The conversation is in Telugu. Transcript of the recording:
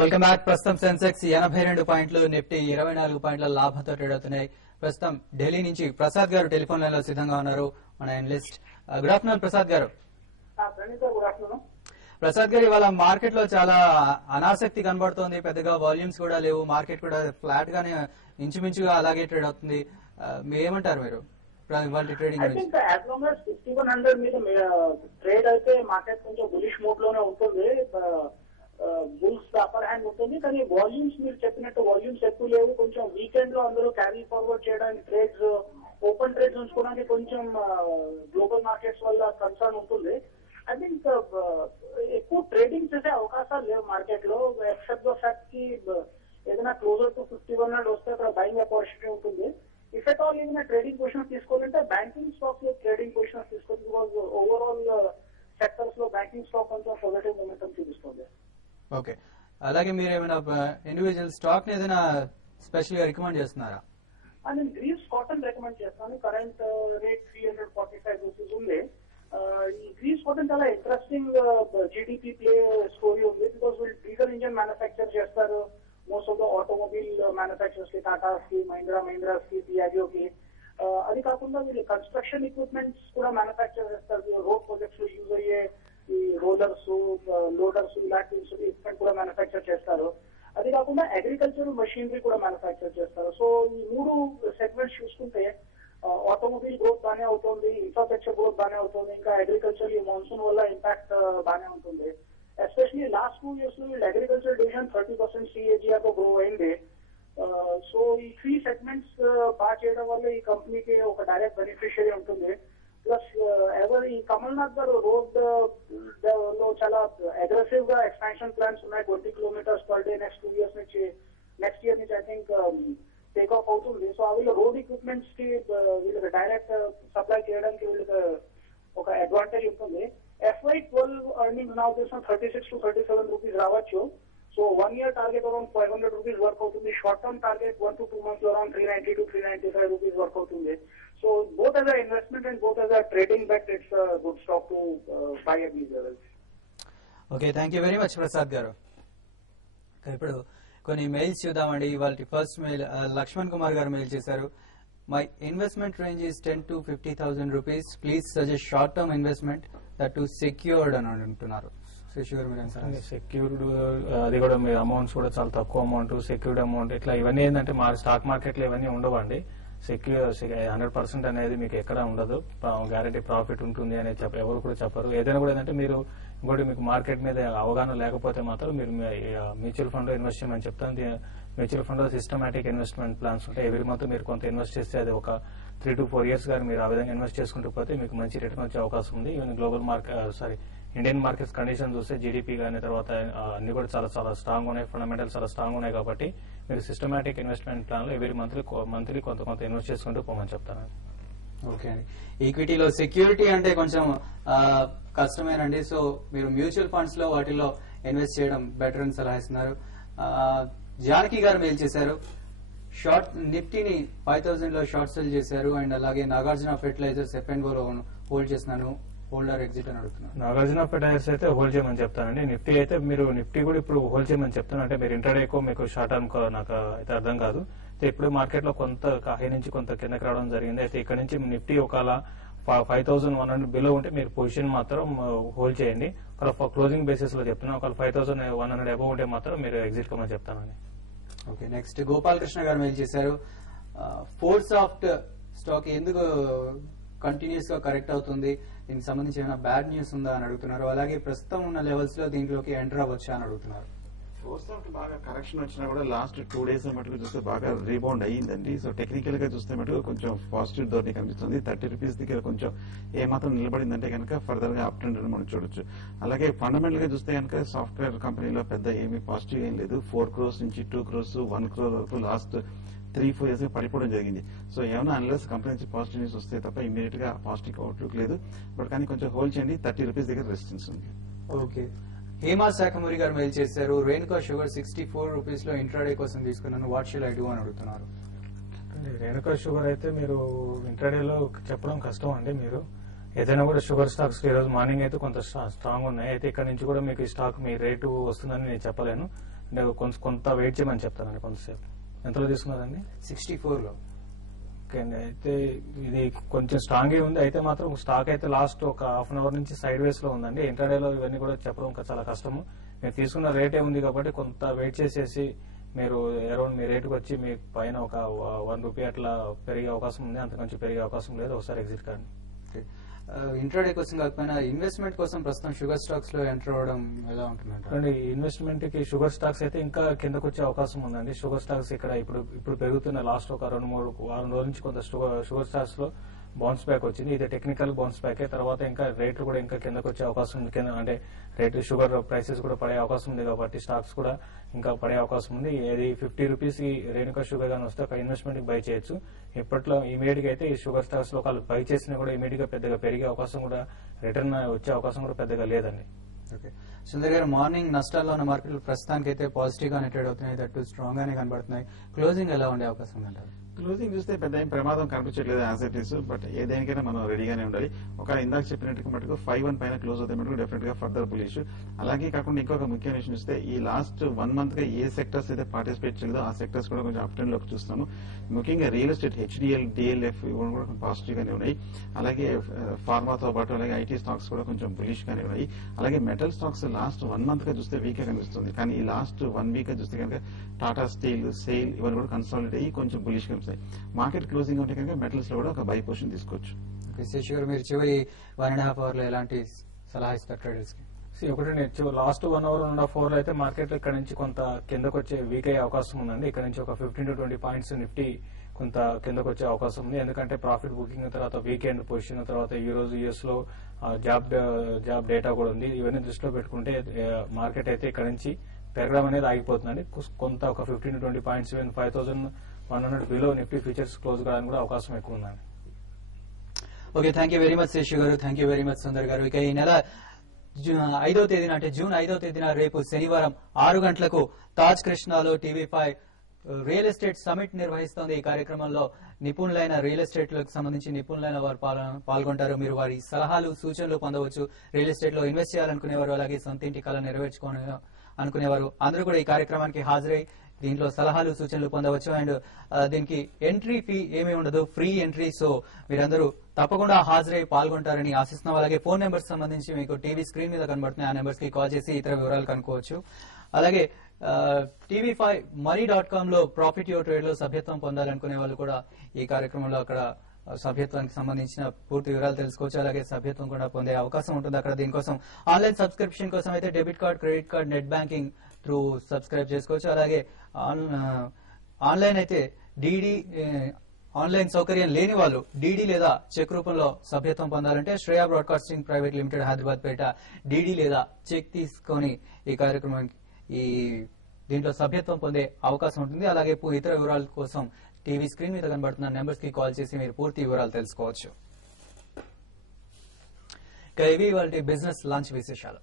Welcome back. ప్రస్తుతం సెన్సెక్స్ 82 పాయింట్లు, నిఫ్టీ 24 పాయింట్ల లాభంతో ట్రేడ్ అవుతున్నాయి. ప్రస్తుతం ఢిల్లీ నుంచి ప్రసాద్ గారు టెలిఫోన్ లైన్ లో సిద్ధంగా ఉన్నారు, మన అనలిస్ట్. గుడ్ ఆఫ్టర్నూన్ ప్రసాద్ గారు. ప్రసాద్ గారు, ఇవాళ మార్కెట్ లో చాలా అనాసక్తి కనబడుతోంది, పెద్దగా వాల్యూమ్స్ కూడా లేవు, మార్కెట్ కూడా ఫ్లాట్ గానే ఇంచుమించుగా అలాగే ట్రేడ్ అవుతుంది. ఏమంటారు మీరు ట్రేడింగ్ గురించి? 5100 మీద ట్రేడ్ అయితే మార్కెట్ కొంచెం బులిష్ మోడ్ లోనే ఉంటుంది, బుల్స్ అప్పర్ హ్యాండ్ ఉంటుంది. కానీ వాల్యూమ్స్ మీరు చెప్పినట్టు వాల్యూమ్స్ ఎక్కువ లేవు. కొంచెం వీకెండ్ లో అందరూ క్యారీ ఫార్వర్డ్ చేయడానికి ట్రేడ్స్, ఓపెన్ ట్రేడ్స్ ఉంచుకోవడానికి కొంచెం గ్లోబల్ మార్కెట్స్ వల్ల కన్సర్న్ ఉంటుంది. ఐ థింక్ ఎక్కువ ట్రేడింగ్ చేసే అవకాశాలు లేవు మార్కెట్ లో, ఎక్సెప్ట్ ద ఫ్యాక్ట్ కి ఏదైనా క్లోజర్ టు 5100 వస్తే అక్కడ బయింగ్ ఆపర్చునిటీ ఉంటుంది. ఇఫ్ ఎట్ ఆల్ ఏదైనా ట్రేడింగ్ పొజిషన్ తీసుకోవాలంటే బ్యాంకింగ్ స్టాక్ లో ట్రేడింగ్ పొజిషన్ తీసుకోవాలి. బికాజ్ ఓవరాల్ సెక్టర్స్ లో బ్యాంకింగ్ స్టాక్ కొంచెం పాజిటివ్ మూమెంటం చూపిస్తుంది. ఓకే, అలాగే మీరు ఏమైనా ఇండివిజువల్ స్టాక్ ని ఏదైనా స్పెషల్ గా రికమెండ్ చేస్తున్నారా? నేను గ్రీవ్స్ కాటన్ రికమెండ్ చేస్తాను. కరెంట్ రేట్ 345 రూపీస్ ఉంది. ఈ గ్రీవ్స్ కాటన్ చాలా ఇంట్రెస్టింగ్ జీడిపి ప్లే స్టోరీ ఉంది. బికాస్ వీళ్ళు డీజల్ ఇంజన్ మ్యానుఫ్యాక్చర్ చేస్తారు. Most of the automobile manufacturers కి, టాటాస్ కి, మహీంద్రాస్ కి, పియాజియో కి, అది కాకుండా వీళ్ళు కన్స్ట్రక్షన్ ఎక్విప్మెంట్స్ కూడా మ్యానుఫ్యాక్చర్ చేస్తారు. రోడ్ ప్రాజెక్ట్స్ లో యూజ్ అయ్యే ఈ రోలర్స్, లోడర్స్, ఇలాంటి ఎక్విప్మెంట్ కూడా మ్యానుఫ్యాక్చర్ చేస్తారు. అది కాకుండా అగ్రికల్చర్ మెషినరీ కూడా మ్యానుఫ్యాక్చర్ చేస్తారు. సో ఈ మూడు సెగ్మెంట్స్ చూసుకుంటే ఆటోమొబైల్ గ్రోత్ బాగానే అవుతుంది, ఇన్ఫ్రాస్ట్రక్చర్ గ్రోత్ బాగానే అవుతుంది, ఇంకా అగ్రికల్చర్ ఈ మాన్సూన్ వల్ల ఇంపాక్ట్ బాగానే ఉంటుంది. ఎస్పెషలీ లాస్ట్ 2 years లో వీళ్ళు అగ్రికల్చర్ డివిజన్ 30% CAGR తో గ్రో అయింది. సో ఈ 3 సెగ్మెంట్స్ బాగా చేయడం వల్ల ఈ కంపెనీకి ఒక డైరెక్ట్ బెనిఫిషియరీ ఉంటుంది. ప్లస్ ఈ కమల్నాథ్ గారు రోడ్ లో చాలా అగ్రెసివ్ గా ఎక్స్పాన్షన్ ప్లాన్స్ ఉన్నాయి. 20 kilometers per day next 2 years నుంచి, నెక్స్ట్ ఇయర్ నుంచి ఐ థింక్ టేక్ ఆఫ్ అవుతుంది. సో వీళ్ళ రోడ్ ఎక్విప్మెంట్స్ కి వీళ్ళకి డైరెక్ట్ సప్లై చేయడానికి వీళ్ళకి ఒక అడ్వాంటేజ్ ఉంటుంది. FY12 ఎర్నింగ్స్ నా ఉద్దేశం 36 to 37 రూపీస్ రావచ్చు. So 1 year target around 500 rupees work అవుతుంది. Short term target 1 to 2 months around 390 to 395 rupees work అవుతుంది. So both as an investment and both as a trading bet, it's a good stock to buy at these levels. Okay, thank you very much Prasad గారు. ఇప్పుడు కొన్ని మెయిల్స్ చూద్దామండి. ఇవాళ ఫస్ట్ మెయిల్ లక్ష్మణ్ కుమార్ గారు మెయిల్ చేశారు. My investment range is 10 to 50,000 rupees. Please suggest short term investment that to secured అని అంటున్నారు. సెక్యూర్డ్ అది కూడా మీ అమౌంట్స్ కూడా చాలా తక్కువ అమౌంట్, సెక్యూర్డ్ అమౌంట్, ఇట్లా ఇవన్నీ ఏంటంటే మా స్టాక్ మార్కెట్ లో ఇవన్నీ ఉండవండి. సెక్యూర్ 100% అనేది మీకు ఎక్కడ ఉండదు. గ్యారెంటీ ప్రాఫిట్ ఉంటుంది అనేది ఎవరు కూడా చెప్పరు. ఏదైనా కూడా ఏంటంటే మీరు ఇంకోటి మీకు మార్కెట్ మీద అవగాహన లేకపోతే మాత్రం మీరు మ్యూచువల్ ఫండ్ లో ఇన్వెస్ట్ చేయమని చెప్తాను. మ్యూచువల్ ఫండ్ లో సిస్టమాటిక్ ఇన్వెస్ట్మెంట్ ప్లాన్స్ ఉంటాయి. ఎవ్రీ మంత్ మీరు కొంత ఇన్వెస్ట్ చేస్తే అది ఒక 3 to 4 years గారు మీరు ఆ విధంగా ఇన్వెస్ట్ చేసుకుంటూ పోతే మీకు మంచి రిటర్న్ వచ్చే అవకాశం ఉంది. Even global Indian markets condition చూస్తే జీడీపీ కానీ తర్వాత అన్ని కూడా చాలా చాలా స్ట్రాంగ్ ఉన్నాయి, ఫండమెంటల్స్ చాలా స్ట్రాంగ్ ఉన్నాయి. కాబట్టి మీరు సిస్టమాటిక్ ఇన్వెస్ట్మెంట్ ప్లాన్ లో ఎవ్రీ మంత్లీ కొంత ఇన్వెస్ట్ చేసుకుంటూ పోమని చెప్తాను. ఓకే అండి. ఈక్విటీలో సెక్యూరిటీ అంటే కొంచెం కష్టమేనండి. సో మీరు మ్యూచువల్ ఫండ్స్ లో వాటిలో ఇన్వెస్ట్ చేయడం బెటర్ అని సలహా ఇస్తున్నారు. జానకి గారు మెయిల్ చేశారు. షార్ట్ నిఫ్టీని 5000 లో షార్ట్ సెల్ చేశారు. అండ్ అలాగే నాగార్జున ఫెర్టిలైజర్స్ F&O లో హోల్డ్ చేస్తున్నాను, హోల్డర్ ఎగ్జిట్ అని అడుగుతున్నాను. నాగార్జున ఫెర్టిలైజర్స్ అయితే హోల్డ్ చేయమని చెప్తానండి. నిఫ్టీ అయితే మీరు నిఫ్టీ కూడా ఇప్పుడు హోల్డ్ చేయమని చెప్తాను. అంటే మీరు ఇంటర్డే ఎక్కువ మీకు షార్ట్ టర్మ్ నాకు అయితే అర్థం కాదు. అయితే ఇప్పుడు మార్కెట్ లో కొంత హై నుంచి కొంత కిందకి రావడం జరిగింది. అయితే ఇక్కడ నుంచి నిఫ్టీ ఒకవేళ 5100 బిలో ఉంటే మీరు పొజిషన్ మాత్రం హోల్డ్ చేయండి. ఒకవేళ క్లోజింగ్ బేసిస్ లో చెప్తున్నా. ఒకవేళ 5100 అబౌవ్ ఉంటే మాత్రం మీరు ఎగ్జిట్ కమని చెప్తానండి. ఓకే, నెక్స్ట్ గోపాలకృష్ణ గారు మెయిల్ చేశారు. ఫోర్సాఫ్ట్ స్టాక్ ఎందుకు కంటిన్యూస్ గా కరెక్ట్ అవుతుంది, దీనికి సంబంధించి ఏమైనా బ్యాడ్ న్యూస్ ఉందా అని అడుగుతున్నారు. అలాగే ప్రస్తుతం ఉన్న లెవెల్స్ లో దీంట్లోకి ఎంటర్ అవ్వచ్చా అని అడుగుతున్నారు. ఫోర్సాఫ్ట్ బాగా కరెక్షన్ వచ్చినా కూడా లాస్ట్ 2 days మటుకు చూస్తే బాగా రీబౌండ్ అయ్యిందండి. సో టెక్నికల్ గా చూస్తే మటుకు కొంచెం పాజిటివ్ ధోరణి కనిపిస్తుంది. 30 రూపీస్ దగ్గర కొంచెం ఏమాత్రం నిలబడిందంటే కనుక ఫర్దర్ గా అప్ ట్రెండ్ మనం చూడొచ్చు. అలాగే ఫండమెంటల్ గా చూస్తే కనుక సాఫ్ట్వేర్ కంపెనీలో పెద్ద ఏమీ పాజిటివ్ ఏం లేదు. 4 crores నుంచి 2 crores 1 crore వరకు లాస్ట్ 3-4 years పడిపోవడం జరిగింది. సో ఏమైనా అన్లెస్ కంపెనీ నుంచి పాజిటివ్ న్యూస్ వస్తే తప్ప ఇమీడియట్ గా పాజిటివ్ అవుట్లుక్ లేదు. బట్ కానీ కొంచెం హోల్డ్ చేయండి. 30 రూపీస్ దగ్గర రెసిస్టెన్స్ ఉంది. ఓకే, హేమా శాఖమూరి గారు మెయిల్ చేశారు. రేణుకా షుగర్ 64 రూపీస్ లో ఇంట్రాడే కోసం తీసుకున్నాను, వాట్ షుడ్ ఐ డూ అని అడుగుతున్నారు. రేణుకా షుగర్ అయితే మీరు ఇంట్రాడేలో చెప్పడం కష్టం అండి. మీరు ఏదైనా కూడా షుగర్ స్టాక్స్ ఈ రోజు మార్నింగ్ అయితే కొంత స్ట్రాంగ్ ఉన్నాయి. అయితే ఇక్కడ నుంచి కూడా మీకు ఈ స్టాక్ మీ రేటు వస్తుందని నేను చెప్పలేను. అంటే కొంత వెయిట్ చేయమని చెప్తానండి కొంతసేపు. ఎంతలో తీసుకున్నారండి? 64లో. ఓకే అండి. అయితే ఇది కొంచెం స్ట్రాంగ్ ఉంది. అయితే మాత్రం స్టాక్ అయితే లాస్ట్ ఒక హాఫ్ అన్ అవర్ నుంచి సైడ్ వేస్ లో ఉందండి. ఇంటర్డేలో ఇవన్నీ కూడా చెప్పడం ఇంకా చాలా కష్టము. మీరు తీసుకున్న రేటే ఉంది కాబట్టి కొంత వెయిట్ చేసేసి మీరు అరౌండ్ మీ రేటుకి వచ్చి మీ పైన ఒక ₹1 అట్లా పెరిగే అవకాశం ఉంది. అంతకంచి పెరిగే అవకాశం లేదు. ఒకసారి ఎగ్జిట్ కాండి. ఇంట్రాడే కోసం కాకపోయినా ఇన్వెస్ట్మెంట్ కోసం ప్రస్తుతం షుగర్ స్టాక్స్ లో ఎంటర్ అవ్వడం ఎలా ఉంటుందంటే, ఇన్వెస్ట్మెంట్ కి షుగర్ స్టాక్స్ అయితే ఇంకా కిందకు వచ్చే అవకాశం ఉందండి. షుగర్ స్టాక్స్ ఇక్కడ ఇప్పుడు పెరుగుతున్న లాస్ట్ ఒక 2-3 వారం రోజుల నుంచి కొంత షుగర్ స్టాక్స్ లో బౌన్స్ బ్యాక్ వచ్చింది. ఇది టెక్నికల్ బౌన్స్ బ్యాక్. తర్వాత ఇంకా రేట్లు కూడా ఇంకా కిందకు వచ్చే అవకాశం ఉంది. అంటే రేటు షుగర్ ప్రైసెస్ కూడా పడే అవకాశం ఉంది కాబట్టి స్టాక్స్ కూడా ఇంకా పడే అవకాశం ఉంది. ఏది ₹50 కి రేణుకా షుగర్ గానీ వస్తే ఒక ఇన్వెస్ట్మెంట్ కి బై చేయొచ్చు. ఇప్పట్లో ఇమీడియట్ గా అయితే ఈ షుగర్ స్టాక్స్ లో వాళ్ళు బై చేసినా కూడా ఇమీడియట్ గా పెద్దగా పెరిగే అవకాశం కూడా, రిటర్న్ వచ్చే అవకాశం కూడా పెద్దగా లేదండి. ఓకే సుందర్ గారు, మార్నింగ్ నష్టాల్లో ఉన్న మార్కెట్లు ప్రస్తుతానికి అయితే పాజిటివ్ గా ట్రేడ్ అవుతున్నాయి, దట్టు స్ట్రాంగ్ గానే కనబడుతున్నాయి. క్లోజింగ్ ఎలా ఉండే అవకాశం ఉందంటారు? క్లోజింగ్ చూస్తే పెద్ద ఏం ప్రమాదం కనిపించట్లేదు యాజ్ ఇట్ ఈస్. బట్ ఏదేనికైనా మనం రెడీగానే ఉండాలి. ఒక ఇందాక చెప్పినట్టు మటుకు 5-1 పైన క్లోజ్ అవుతాయి మటుకు డెఫినెట్ గా ఫర్దర్ బులిష్. అలాగే కాకుండా ఇంకొక ముఖ్యమైన విషయం చూస్తే ఈ లాస్ట్ 1 మంత్ గా ఏ సెక్టర్స్ అయితే పార్టిసిపేట్ చేయలేదో ఆ సెక్టర్స్ కూడా కొంచెం అప్ ట్రెండ్ లోకి చూస్తున్నాము. ముఖ్యంగా రియల్ ఎస్టేట్, HDL, DLF ఇవన్నీ కూడా పాజిటివ్ గానే ఉన్నాయి. అలాగే ఫార్మాతో పాటు అలాగే IT స్టాక్స్ కూడా కొంచెం బులిష్ గానే ఉన్నాయి. అలాగే మెటల్ స్టాక్స్ లాస్ట్ 1 మంత్ గా చూస్తే వీక్ గా కనిపిస్తుంది. కానీ ఈ లాస్ట్ 1 వీక్ గా చూస్తే కనుక టాటా స్టీల్, సెయిల్ ఇవన్నీ కూడా కన్సాలిడేట్ అయ్యి కొంచెం బులిష్ కనిపిస్తాయి. మార్కెట్ క్లోజింగ్ ఉంటే కనుక మెటల్స్ లో కూడా ఒక బై పొజిషన్ తీసుకోవచ్చు. శశి గారు, మీరు చివరి 1.5 అవర్ లో ఎలాంటి సలహా ఇస్తారు ట్రేడర్స్ కి? ఒకటి లాస్ట్ 1 అవర్ 1.5 అవర్ అయితే మార్కెట్ ఇక్కడ నుంచి కొంత కిందకు వచ్చే వీక్ అయ్యే అవకాశం ఉందండి. ఇక్కడ నుంచి ఒక 15 to 20 పాయింట్స్ నిఫ్టీ కొంత కిందకు వచ్చే అవకాశం ఉంది. ఎందుకంటే ప్రాఫిట్ బుకింగ్ తర్వాత వీకెండ్ పొజిషన్ తర్వాత ఈ రోజు యూఎస్ లో జాబ్ డేటా కూడా ఉంది. ఇవన్నీ దృష్టిలో పెట్టుకుంటే మార్కెట్ అయితే ఇక్కడ నుంచి పెరగడం అనేది ఆగిపోతుందండి. కొంత ఒక 15 to 20 points 5100 below Nifty futures close కావడానికి కూడా అవకాశం ఎక్కువ ఉందండి. Okay, thank you very much Shashi గారు, thank you very much Sundar గారు. ఇక ఈ నెల 5వ తేదీన అంటే జూన్ 5వ తేదీన రేపు శనివారం 6 గంటలకు తాజ్ కృష్ణాలో TV5 రియల్ ఎస్టేట్ సమిట్ నిర్వహిస్తోంది. ఈ కార్యక్రమంలో నిపుణులైన రియల్ ఎస్టేట్ లకు సంబంధించి నిపుణులైన వారు పాల్గొంటారు. మీరు వారి సలహాలు సూచనలు పొందవచ్చు. రియల్ ఎస్టేట్ లో ఇన్వెస్ట్ చేయాలనుకునేవారు, అలాగే సొంత ఇంటి కళ నెరవేర్చుకోవాలని అనుకునేవారు అందరూ కూడా ఈ కార్యక్రమానికి హాజరై దీంట్లో సలహాలు సూచనలు పొందవచ్చు. అండ్ దీనికి ఎంట్రీ ఫీ ఏమీ ఉండదు, ఫ్రీ ఎంట్రీ. సో మీరందరూ తప్పకుండా హాజరై పాల్గొంటారని ఆశిస్తున్నాం. అలాగే ఫోన్ నెంబర్స్ సంబంధించి మీకు టీవీ స్క్రీన్ మీద కనబడుతున్నాయి. ఆ నెంబర్స్ కి కాల్ చేసి ఇతర వివరాలు కనుక్కోవచ్చు. అలాగే TV5money.com లో ప్రాఫిట్ యువర్ ట్రేడ్ లో సభ్యత్వం పొందాలనుకునే వాళ్ళు కూడా ఈ కార్యక్రమంలో అక్కడ సభ్యత్వానికి సంబంధించిన పూర్తి వివరాలు తెలుసుకోవచ్చు. అలాగే సభ్యత్వం కూడా పొందే అవకాశం ఉంటుంది అక్కడ. దీనికోసం ఆన్లైన్ సబ్స్క్రిప్షన్ కోసం అయితే debit card, credit card, net banking through subscribe చేసుకోవచ్చు. అలాగే ఆన్లైన్ అయితే డీడీ ఆన్లైన్ సౌకర్యం లేని వాళ్ళు డీడీ లేదా చెక్ రూపంలో సభ్యత్వం పొందాలంటే Shreya broadcasting private limited Hyderabad పేట డీడీ లేదా చెక్ తీసుకొని ఈ కార్యక్రమానికి దీంట్లో సభ్యత్వం పొందే అవకాశం ఉంటుంది. అలాగే ఇతర వివరాల కోసం టీవీ స్క్రీన్ మీద కనబడుతున్న నెంబర్స్ కి కాల్ చేసి మీరు పూర్తి వివరాలు తెలుసుకోవచ్చు. ఇక ఇవి వాళ్ళ బిజినెస్ లాంచ్ విశేషాలు.